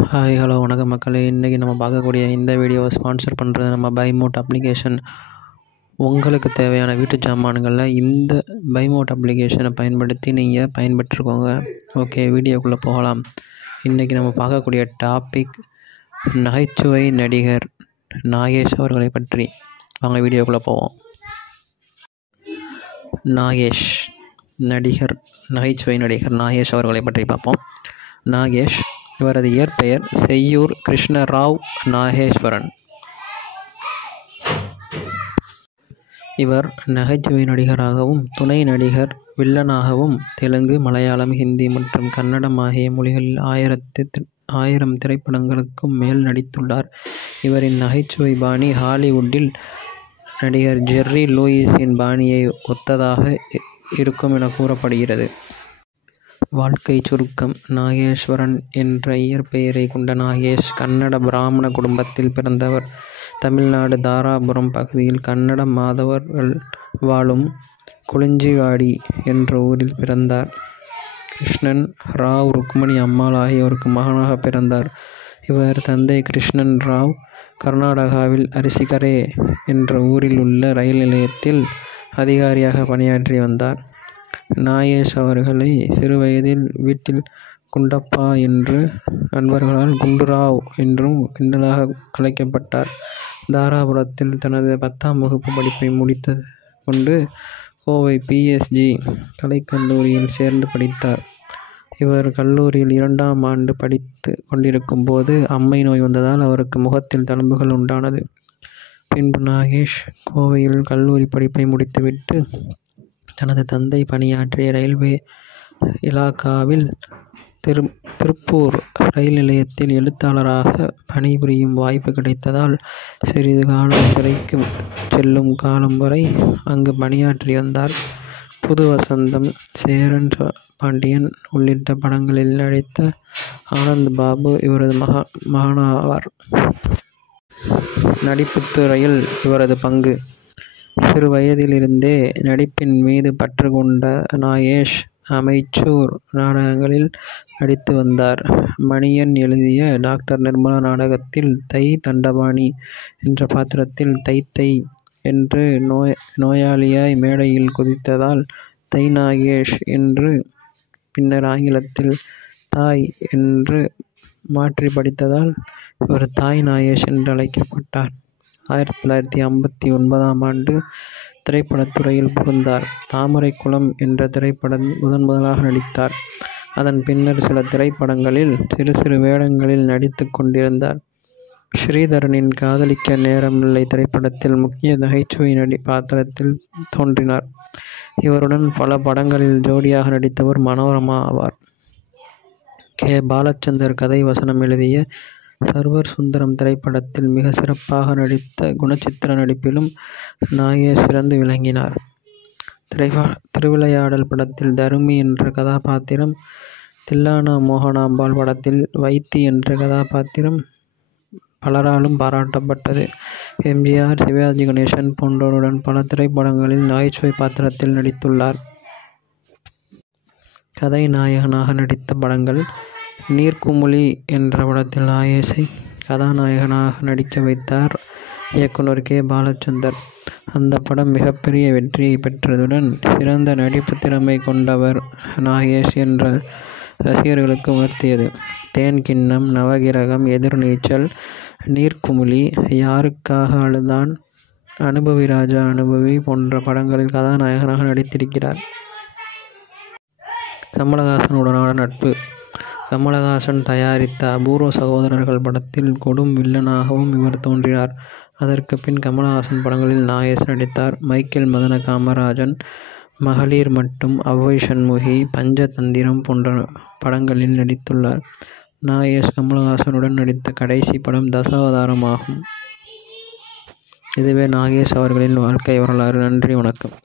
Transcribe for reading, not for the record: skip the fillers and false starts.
Hi hello வணக்கம் மக்களே. இன்றைக்கி நம்ம பார்க்கக்கூடிய இந்த வீடியோவை ஸ்பான்சர் பண்ணுறது நம்ம பைமோட் அப்ளிகேஷன். உங்களுக்கு தேவையான வீட்டு சாமான்களில் இந்த பைமோட் அப்ளிகேஷனை பயன்படுத்தி நீங்கள் பயன்பெற்றுக்கோங்க. ஓகே, வீடியோக்குள்ளே போகலாம். இன்றைக்கி நம்ம பார்க்கக்கூடிய டாபிக் நகைச்சுவை நடிகர் நாகேஷ் அவர்களை பற்றி. வாங்க வீடியோக்குள்ளே போவோம். நாகேஷ் நகைச்சுவை நடிகர் நாகேஷ் அவர்களை பற்றி பார்ப்போம். நாகேஷ், இவரது இயற்பெயர் செய்யூர் கிருஷ்ணராவ் நாகேஸ்வரன். இவர் நகைச்சுவை நடிகராகவும் துணை நடிகர் வில்லனாகவும் தெலுங்கு, மலையாளம், ஹிந்தி மற்றும் கன்னடம் ஆகிய மொழிகளில் 1000 திரைப்படங்களுக்கும் மேல் நடித்துள்ளார். இவரின் நகைச்சுவை பாணி ஹாலிவுட்டில் நடிகர் ஜெர்ரி லூயிஸின் பாணியை ஒத்ததாக இருக்கும் என கூறப்படுகிறது. வாழ்க்கை சுருக்கம். நாகேஸ்வரன் என்ற இயற்பெயரை கொண்ட நாகேஷ் கன்னட பிராமண குடும்பத்தில் பிறந்தவர். தமிழ்நாடு தாராபுரம் பகுதியில் கன்னட மாதவர்கள் வாழும் குளிஞ்சிவாடி என்ற ஊரில் பிறந்தார். கிருஷ்ணன் ராவ், ருக்மணி அம்மாள் ஆகியோருக்கு மகனாக பிறந்தார். இவர் தந்தை கிருஷ்ணன் ராவ் கர்நாடகாவில் அரிசிகரே என்ற ஊரில் உள்ள ரயில் நிலையத்தில் அதிகாரியாக பணியாற்றி வந்தார். நாகேஷ் அவர்களை சிறுவயதில் வீட்டில் குண்டப்பா என்று நண்பர்களால் குண்டுராவ் என்றும் கிண்டலாக அழைக்கப்பட்டார். தாராபுரத்தில் தனது 10ஆம் வகுப்பு படிப்பை முடித்து கொண்டு கோவை PSG கலைக்கல்லூரியில் சேர்ந்து படித்தார். இவர் கல்லூரியில் 2ஆம் ஆண்டு படித்து கொண்டிருக்கும் போது அம்மை நோய் வந்ததால் அவருக்கு முகத்தில் தழும்புகள் உண்டானது. பின்பு நாகேஷ் கோவையில் கல்லூரி படிப்பை முடித்துவிட்டு தனது தந்தை பணியாற்றிய ரயில்வே இலாகாவில் திருப்பூர் ரயில் நிலையத்தில் எழுத்தாளராக பணிபுரியும் வாய்ப்பு கிடைத்ததால் சிறிது காலம் திரைக்கு செல்லும் காலம் வரை அங்கு பணியாற்றி வந்தார். புது வசந்தம், சேரன் பாண்டியன் உள்ளிட்ட படங்களில் நடித்த ஆனந்த் பாபு இவரது மகனாவார். நடிப்புத்துறையில் இவரது பங்கு. சிறு வயதிலிருந்தே நடிப்பின் மீது பற்று கொண்ட நாகேஷ் அமைச்சூர் நாடகங்களில் நடித்து வந்தார். மணியன் எழுதிய டாக்டர் நிர்மலா நாடகத்தில் தை தண்டபாணி என்ற பாத்திரத்தில் தை என்று நோயாளியாய் மேடையில் குதித்ததால் தை நாகேஷ் என்று, பின்னர் ஆங்கிலத்தில் தாய் என்று மாற்றி படித்ததால் இவர் தாய் நாகேஷ் என்று அழைக்கப்பட்டார். 1959ஆம் ஆண்டு திரைப்படத்துறையில் புகுந்தார். தாமரைக்குளம் என்ற திரைப்படம் முதலாக நடித்தார். அதன் பின்னர் சில திரைப்படங்களில் சிறு வேடங்களில் நடித்து கொண்டிருந்தார். ஸ்ரீதரனின் காதலிக்க நேரமில்லை திரைப்படத்தில் முக்கிய நகைச்சுவை பாத்திரத்தில் தோன்றினார். இவருடன் பல படங்களில் ஜோடியாக நடித்தவர் மனோரமா ஆவார். கே. பாலச்சந்தர் கதை வசனம் எழுதிய சர்வர் சுந்தரம் திரைப்படத்தில் மிக சிறப்பாக நடித்த குணச்சித்திர நடிப்பிலும் நாகேஷ் சிறந்து விளங்கினார். திருவிளையாடல் படத்தில் தருமி என்ற கதாபாத்திரம், தில்லானா மோகனாம்பாள் படத்தில் வைத்தி என்ற கதாபாத்திரம் பலராலும் பாராட்டப்பட்டது. MGR, சிவாஜி கணேசன் போன்றோருடன் பல திரைப்படங்களில் நகைச்சுவை பாத்திரத்தில் நடித்துள்ளார். கதை நாயகனாக நடித்த படங்கள்: நீர்க்குமிழி என்ற படத்தில் நாகேஷை கதாநாயகனாக நடிக்க வைத்தார் இயக்குனர் கே. பாலச்சந்தர். அந்த படம் மிகப்பெரிய வெற்றியை பெற்றதுடன் சிறந்த நடிப்பு திறமை கொண்டவர் நாகேஷ் என்ற ரசிகர்களுக்கு உணர்த்தியது. தேன்கிண்ணம், நவகிரகம், எதிர்நீச்சல், நீர்க்குமிழி, யாருக்காக அழுதான், அனுபவி ராஜா அனுபவி போன்ற படங்களில் கதாநாயகனாக நடித்திருக்கிறார். கமலஹாசனுடனான நட்பு. கமலஹாசன் தயாரித்த அபூர்வ சகோதரர்கள் படத்தில் கொடும் வில்லனாகவும் இவர் தோன்றினார். அதற்கு பின் கமலஹாசன் படங்களில் நாகேஷ் நடித்தார். மைக்கேல் மதன காமராஜன், மகளிர் மற்றும் அவ்வை சண்முகி, பஞ்சதந்திரம் போன்ற படங்களில் நடித்துள்ளார். நாகேஷ் கமலஹாசனுடன் நடித்த கடைசி படம் தசாவதாரம் ஆகும். இதுவே நாகேஷ் அவர்களின் வாழ்க்கை வரலாறு. நன்றி, வணக்கம்.